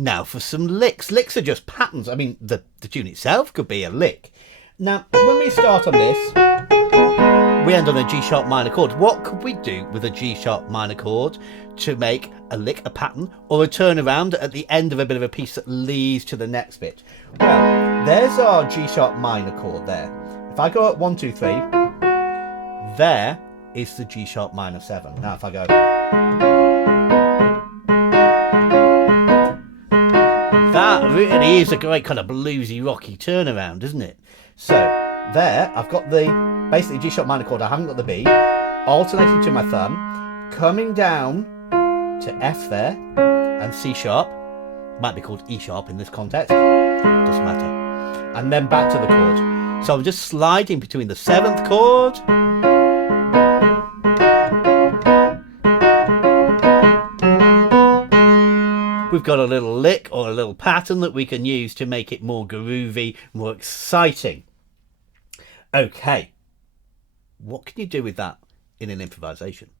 Now for some licks. Licks are just patterns. I mean, the tune itself could be a lick. Now, when we start on this, we end on a G sharp minor chord. What could we do with a G sharp minor chord to make a lick, a pattern, or a turnaround at the end of a bit of a piece that leads to the next bit? Well, there's our G sharp minor chord there. If I go up 1, 2, 3, there is the G sharp minor 7. Now if I go, that really is a great kind of bluesy, rocky turnaround, isn't it? So there, I've got the basically G sharp minor chord. I haven't got the B, alternating to my thumb, coming down to F there, and C sharp. Might be called E sharp in this context. Doesn't matter. And then back to the chord. So I'm just sliding between the 7th chord we've got a little lick or a little pattern that we can use to make it more groovy, more exciting. Okay, what can you do with that in an improvisation?